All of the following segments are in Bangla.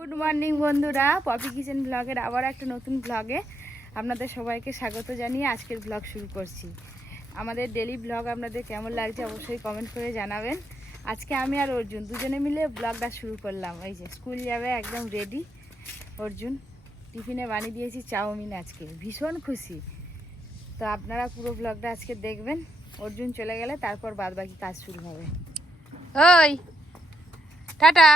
গুড মর্নিং বন্ধুরা। পপি কিচেন ব্লগের আবার একটা নতুন ব্লগে আপনাদের সবাইকে স্বাগত জানিয়ে আজকের ব্লগ শুরু করছি। আমাদের ডেলি ব্লগ আপনাদের কেমন লাগছে অবশ্যই কমেন্ট করে জানাবেন। আজকে আমি আর অর্জুন দুজনে মিলে ব্লগটা শুরু করলাম। এই যে স্কুল যাবে, একদম রেডি অর্জুন, টিফিনে বানিয়ে দিয়েছি চাউমিন আজকে। ভীষণ খুশি। তো আপনারা পুরো ব্লগটা আজকে দেখবেন। অর্জুন চলে গেলে তারপর বাদ বাকি কাজ শুরু হবে। ওই, টাটা।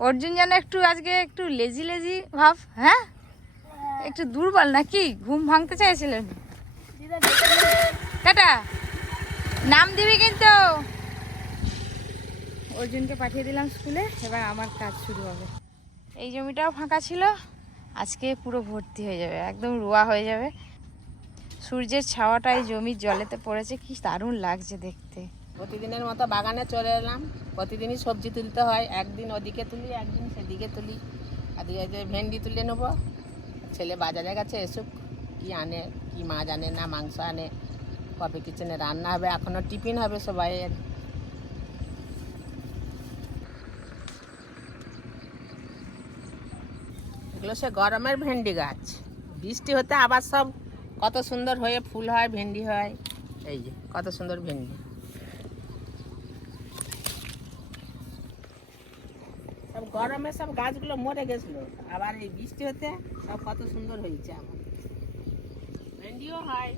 অর্জুন যেন একটু আজকে একটু লেজি লেজি ভাব হ্যাঁ? একটু দুর্বল নাকি? ঘুম ভাঙতে চাইছিলেন। টাটা। নাম দিবি কিন্তু। অর্জুনকে পাঠিয়ে দিলাম স্কুলে, এবার আমার কাজ শুরু হবে। এই জমিটাও ফাঁকা ছিল। আজকে পুরো ভর্তি হয়ে যাবে, একদম রোয়া হয়ে যাবে। সূর্যের ছাওয়াটা এই জমির জলেতে পড়েছে, কি দারুণ লাগছে দেখতে। প্রতিদিনের মতো বাগানে চলে এলাম। প্রতিদিনই সবজি তুলতে হয়। একদিন ওদিকে তুলি, একদিন সেদিকে তুলি। আর ভেন্ডি তুলে নেব। ছেলে বাজারে গেছে, এসুক। কি আনে, কি মাছ আনে, না মাংস আনে। কফি কিচেনে রান্না হবে? এখনও টিফিন হবে সবাইয়ের। এগুলো সে গরমের ভেন্ডি গাছ। বৃষ্টি হতে আবার সব কত সুন্দর হয়ে ফুল হয়, ভেন্ডি হয়। এই যে, কত সুন্দর ভেন্ডি। সব গরমে সব গাছগুলো মরে গেছিল। আবার এই বৃষ্টি হতে সব কত সুন্দর হয়েছে আমার। ভেন্ডিও হয়।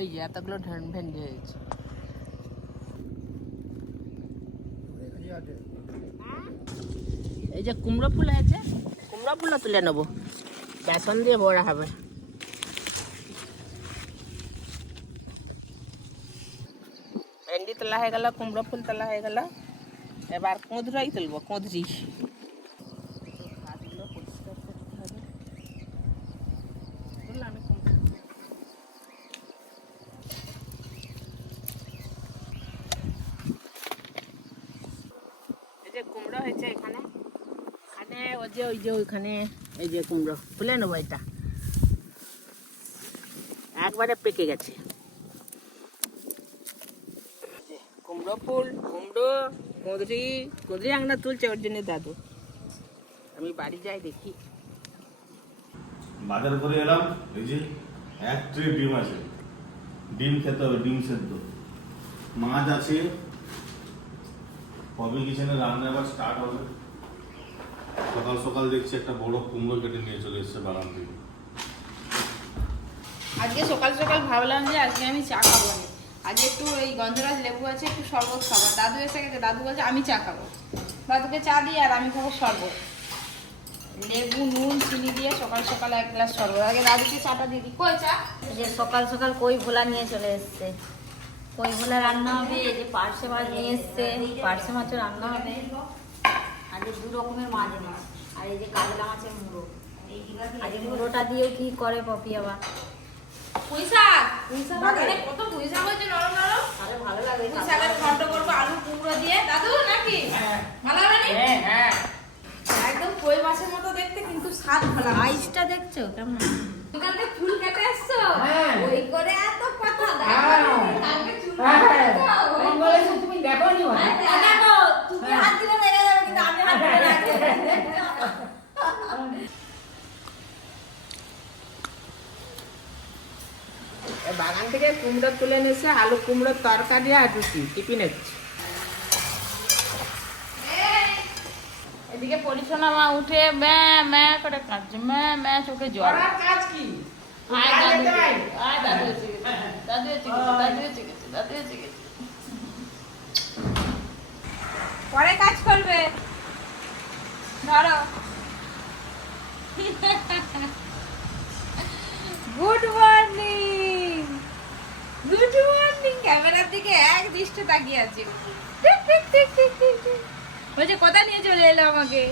এই যে এতগুলো ভেন্ডি হয়েছে। এই যে কুমড়ো ফুল হয়েছে কুমড়ো ফুলও তুলে নেব। বেসন দিয়ে বড়া হবে ভেন্ডি তোলা হয়ে গেল কুমড়ো ফুল তোলা হয়ে গেল। এবার কুঁদরাই তুলবো কুঁদরি। কুমড়ো। হয়েছে এখানে। এখানে ওই যে ওই যে ওইখানে। এই যে কুমড়ো। তুলে নেব এটা। একবারে পেকে গেছে যে কুমড়ো কুঁদরি কুঁদরি আংনা তুলছে ওর জন্য দাদু। আমি বাড়ি যাই দেখি। বাজার করে এলাম এই যে এক ট্রে ডিম আছে। ডিম খেতে হবে ডিম সেদ্ধ। মাছ আছে। কবে কিচেনে রান্না এবার স্টার্ট হবে। সকাল সকাল দেখছি একটা বড় কুমড়ো কেটে নিয়ে চলে এসছে বাগান থেকে। আজকে সকাল সকাল ভাবলাম যে আজকে আমি চা খাব না। আজকে একটু এই গন্ধরাজ লেবু আছে, একটু শরবত খাব। দাদু এসে গেছে, দাদু বলছে, আমি চা খাব। দাদুকে চা দিই আর আমি খাব শরবত। লেবু, নুন, চিনি দিয়ে সকাল সকাল এক গ্লাস শরবত। আগে দাদুকে চাটা দিয়ে দিই। কই চা? যে সকাল সকাল কই ভোলা নিয়ে চলে এসছে। কই ভোলা রান্না হবে? এই যে পার্শে মাছ নিয়ে এসছে। পার্শে মাছও রান্না হবে। আর দু রকমের মাছ এনেছে আর এই যে কাজলা মাছের মুড়ো। এই মুড়োটা দিয়েও কি করে পপি আবার? পুঁই শাক বাগানে কত হয়েছে নরম নরম? আরে ভালো লাগে ঘন্ট করব আলু কুমড়ো দিয়ে। দাদু নাকি? ভালো হবে হ্যাঁ হ্যাঁ। একদম কই মাছের মতো দেখতে কিন্তু স্বাদ ভালো। আইসটা দেখছ? কেমন? কালকে ফুল কেটে এসছো হ্যাঁ। ওই করে এত কথা হ্যাঁ। কালকে চুল হ্যাঁ। কেটেছো, ওই আমি বলেছি তুমি দেখো নি মনে হয়? হ্যাঁ, দেখো, তুমি হাত দিলে দেখা যাবে কিন্তু আমি হাত দিলে দেখা যাবে। এই বাগান থেকে কুমড়ো তুলে নিয়েছে আলু কুমড়োর তরকারি আর রুটি টিফিন হচ্ছে। এদিকে পরিচ্ছন্ন মা উঠে ম্যা ম্যা করে কাঁদছে ম্যা ম্যা চোখে জল। কাজ কি? আয় দাদু আয় দাদু এসে গেছে দাদু এসে গেছে দাদু এসে গেছে দাদু এসে গেছে। পরে কাজ করবে। ধরো গুড মর্নিং গুড মর্নিং ক্যামেরার দিকে এক দৃষ্টে তাকিয়ে আছে। বলছে কোথায় নিয়ে চলে এলো আমাকে।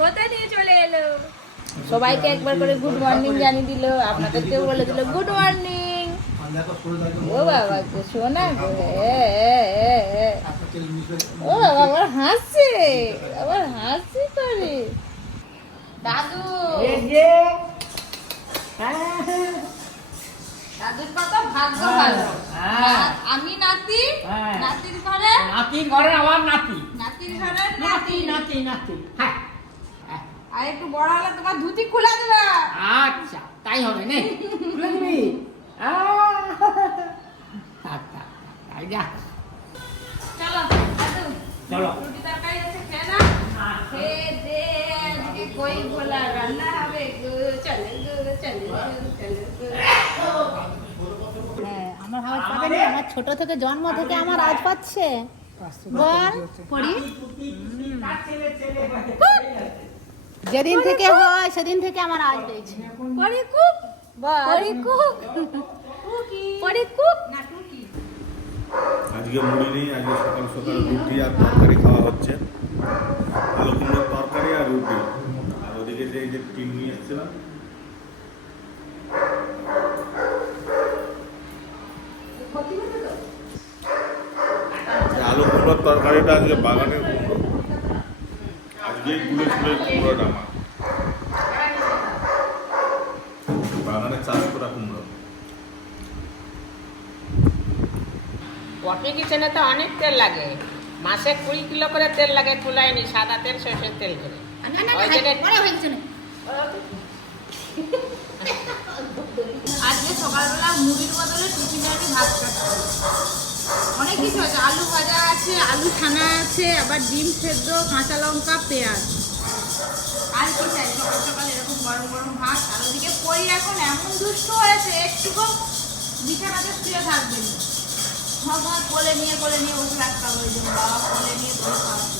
কোথায় নিয়ে চলে এলো। সবাইকে একবার করে গুড মর্নিং জানিয়ে দিল, আপনাদেরকেও বলে দিল গুড মর্নিং ও বাবা শোনা। ও বাবা, আবার হাসছে আবার হাসছে করে। দাদু। এই যে হ্যাঁ। দাদুর কত ভাগ্য হ্যাঁ, ভালো হ্যাঁ। আমি নাতি হ্যাঁ। নাতির ঘরে নাতি ঘরে আমার নাতি নাতির ঘরে নাতি নাতি নাতি হ্যাঁ হ্যাঁ। আর একটু বড় হলে তোমার ধুতি খুলে দেবে আচ্ছা তাই হবে নে খুলে দিবি আহ, থাক, থাক, থাক, তাই যা চলো দাদু চলো রুটি তরকারি আছে খেয়ে না খেয়ে দে আজকে কই ভোলা রান্না হবে গো চলে গো চলে গো চলে গো হ্যাঁ আমার আওয়াজ পাবে না আমার ছোট থেকে জন্ম থেকে আমার আজ পাচ্ছে। বল পড়ি। যেদিন থেকে হয় সেদিন থেকে আমার আওয়াজ পেয়েছে। পড়ি কুক পড়ি কুক পড়ি কুক। আজকে মুড়ি নেই আজকে সকাল সকাল রুটি আর তরকারি খাওয়া হচ্ছে। আলু কুমড়োর তরকারি আর রুটি। আর ওদিকে যে এই যে টিম নিয়ে এসেছিলাম এই আলু কুমড়োর তরকারিটা আজকে বাগানের কুমড়ো। আজকে গুলো এই কুমড়োটা আমার বাগানে চাষ করা কুমড়ো। পপি কিচেনে তো অনেক তেল লাগে। মাসে কুড়ি কিলো করে তেল লাগে কুলায়নি সাদা তেল সরষের তেল করে। আজকে সকালবেলা মুড়ির বদলে টিফিনারি ভাত খাচ্ছি অনেক কিছু আছে আলু ভাজা আছে আলু ছানা আছে আবার ডিম সেদ্ধ কাঁচা লঙ্কা পেঁয়াজ আর কি চাই সকাল সকাল এরকম গরম গরম ভাত আর ওদিকে পরি এখন এমন দুষ্ট হয়েছে একটুকু বিছানাতে শুয়ে থাকবে না কোলে নিয়ে কোলে নিয়ে বসে রাখতে হবে ওই জন্য বাবা কোলে নিয়ে ধরে খাওয়াতে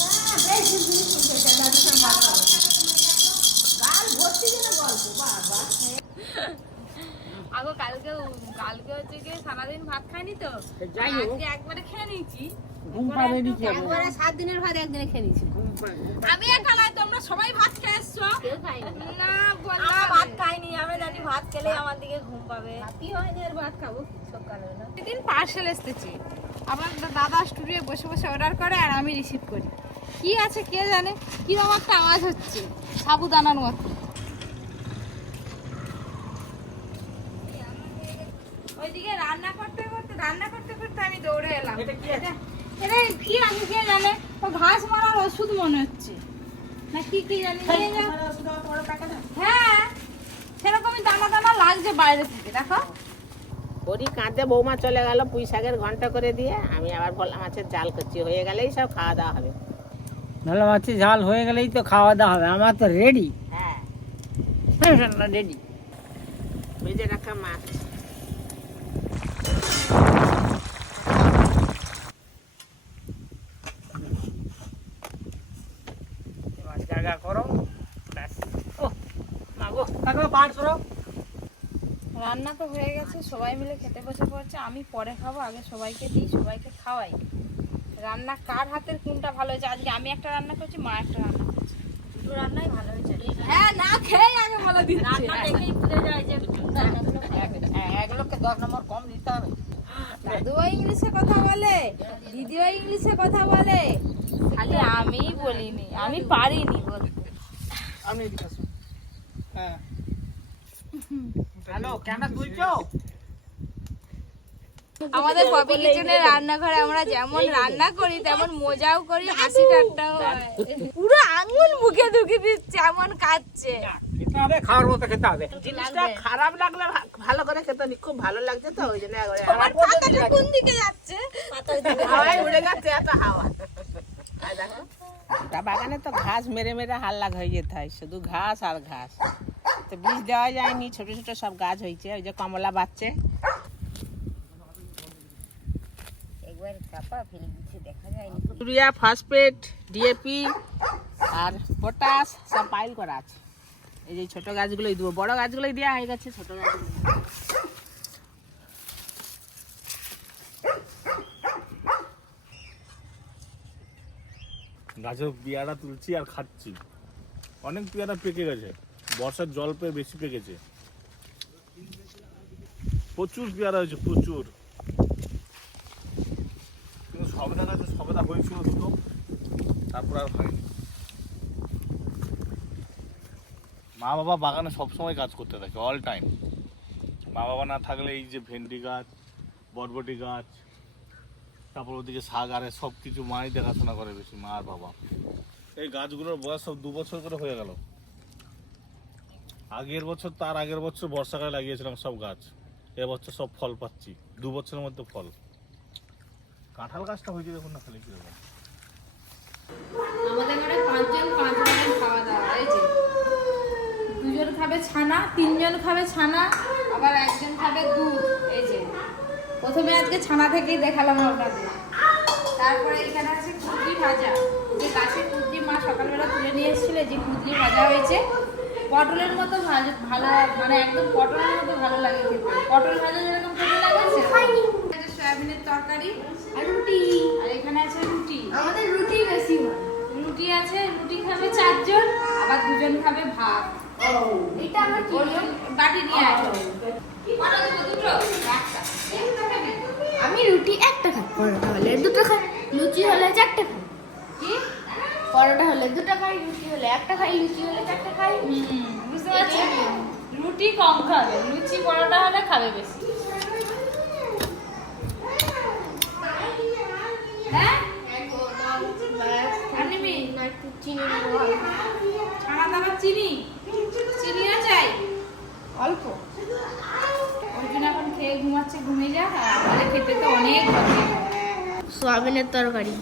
হ্যাঁ, বেশ জিনিস শুনতেছে, দাদুর সঙ্গে ভালো হবে। গাল আগো কালকে কালকে হচ্ছে কি সারাদিন ভাত খাইনি তো? যাই হোক। আজকে একবারে খেয়ে নিয়েছি। ঘুম পাবে নিচে একবারে সাত দিনের ভাত একদিনে খেয়ে নিয়েছি। আমি একা নয় তোমরা সবাই ভাত খেয়ে এসছো। না বললাম। ভাত খাইনি আমরা জানি ভাত খেলেই আমার দিকে ঘুম পাবে। হয়নি আর ভাত খাব সকালে না। দিন পার্সেল এসেছে। আমার দাদা স্টুডিও বসে বসে অর্ডার করে আর আমি রিসিভ করি। কি আছে কে জানে? কীরকম একটা আওয়াজ হচ্ছে? সাবুদানার মতো রান্না করতে করতে রান্না করতে করতে আমি দৌড়ে এলাম। এটা কি আছে? এটা কি জানে? ও ঘাস মারার ওষুধ মনে হচ্ছে। না কি কি জানি নিয়ে যাও। হ্যাঁ সেরকমই দানা দানা লাগছে বাইরে থেকে দেখো। পরি কাঁদে বৌমা চলে গেল পুঁই শাকের ঘণ্টা করে দিয়ে। আমি আবার ভোলা মাছের জাল করছি হয়ে গেলেই সব খাওয়া দাওয়া হবে। ভালো মাছি ঝাল হয়ে গেলেই তো খাওয়া দাওয়া হবে আমার তো রেডি হ্যাঁ। রেডি ভেজে রাখা মাছ। রান্না তো হয়ে গেছে সবাই মিলে খেতে বসে পড়ছে। আমি পরে খাব আগে সবাইকে দিই সবাইকে খাওয়াই। রান্না কার হাতের কোনটা ভালো হয়েছে? আজকে আমি একটা রান্না করছি মা একটা রান্না করছে। দুটো রান্নাই ভালো হয়েছে। হ্যাঁ না খেয়ে আগে বলে দিচ্ছি। রান্না দেখেই বুঝে যায় যে এক লোককে দশ নম্বর কম দিতে হবে। দাদুও ইংলিশে কথা বলে দিদিও ইংলিশে কথা বলে। খালি আমিই বলিনি আমি পারিনি বলতে। আমি এদিকে আসুন। হ্যাঁ। হ্যালো ক্যামেরা তুলছো? আমাদের পপি কিচেনের রান্নাঘরে আমরা যেমন রান্না করি তেমন মজাও করি হাসি ঠাট্টাও পুরো আঙুল মুখে ঢুকে দিচ্ছে এমন কাচ্ছে খাওয়ার মতো খেতে হবে। জিনিসটা খারাপ লাগলে ভালো করে খেতে নি খুব ভালো লাগছে তো ওই জন্য একবারে কোন দিকে যাচ্ছে? হাওয়ায় উড়ে যাচ্ছে এত হাওয়া। গোটা বাগানে তো ঘাস মেরে মেরে হাল্লা হয়ে যেতে হয় শুধু ঘাস আর ঘাস। তো বীজ দেওয়া যায়নি ছোট ছোট সব গাছ হয়েছে ওই যে কমলা বাচ্চে ইউরিয়া ফসফেট ডিএপি আর পটাশ সব পাইল করা আছে। এই যে ছোট গাছগুলোই দেবো বড় গাছগুলোই দেওয়া হয়ে গেছে ছোট গাছগুলো গাছের পেয়ারা তুলছি আর খাচ্ছি। অনেক পেয়ারা পেকে গেছে। বর্ষার জল পেয়ে বেশি পেকেছে। প্রচুর পেয়ারা হয়েছে, প্রচুর। কিন্তু সবেদা গাছে সবেদা হয়েছিল দুটো, তারপর আর হয়নি। মা বাবা বাগানে সবসময় কাজ করতে থাকে অল টাইম মা বাবা না থাকলে এই যে ভেন্ডি গাছ, বরবটি গাছ তারপর ওদিকে শাক আরে সব কিছু মাই দেখাশোনা করে বেশি, মা আর বাবা। এই গাছগুলোর বয়স সব দু বছর করে হয়ে গেল। আগের বছর তার আগের বছর বর্ষাকালে লাগিয়েছিলাম সব গাছ। এবছর সব ফল পাচ্ছি, দু বছরের মধ্যে ফল। কাঁঠাল গাছটা হয়েছে দেখুন না খালি কীরকম। আমাদের ঘরে পাঁচজন খাওয়া দাওয়া দুজন খাবে ছানা, তিনজন খাবে ছানা, আবার একজন খাবে দুধ, এই যে। প্রথমে আজকে ছানা থেকেই দেখালাম আপনাদের। তারপরে এখানে আছে কুদরি ভাজা। যে গাছের কুদরি মা সকালবেলা তুলে নিয়ে এসেছিল যে কুদরি ভাজা হয়েছে। পটলের মতো ভাজ- ভালো মানে একদম পটলের মতো ভালো লাগে খেতে। পটল ভাজা যেরকম খেতে লাগে সয়াবিনের তরকারি আর রুটি। আর এখানে আছে রুটি। আমাদের রুটি বেশি রুটি আছে রুটি খাবে চারজন আবার দুজন খাবে ভাত। এটা আমার কি? বাটি নিয়ে আসো কটা দেবো দুটো একটা? আমি রুটি একটা খাই পরোটা হলে দুটো খাই লুচি হলে চারটে খাই। কি? পরোটা হলে দুটো খাই লুচি হলে একটা খাই লুচি হলে চারটে খাই। বুঝতে পারছি। রুটি কম খাবে লুচি পরোটা হলে খাবে বেশি। হ্যাঁ? নিবি? চিনি ছানা দাবার চিনি চিনি না চাই অল্প অর্জুন এখন খেয়ে ঘুমাচ্ছে ঘুমিয়ে যাক আর আমাদের খেতে তো অনেক বাকি। সোয়াবিনের তরকারি।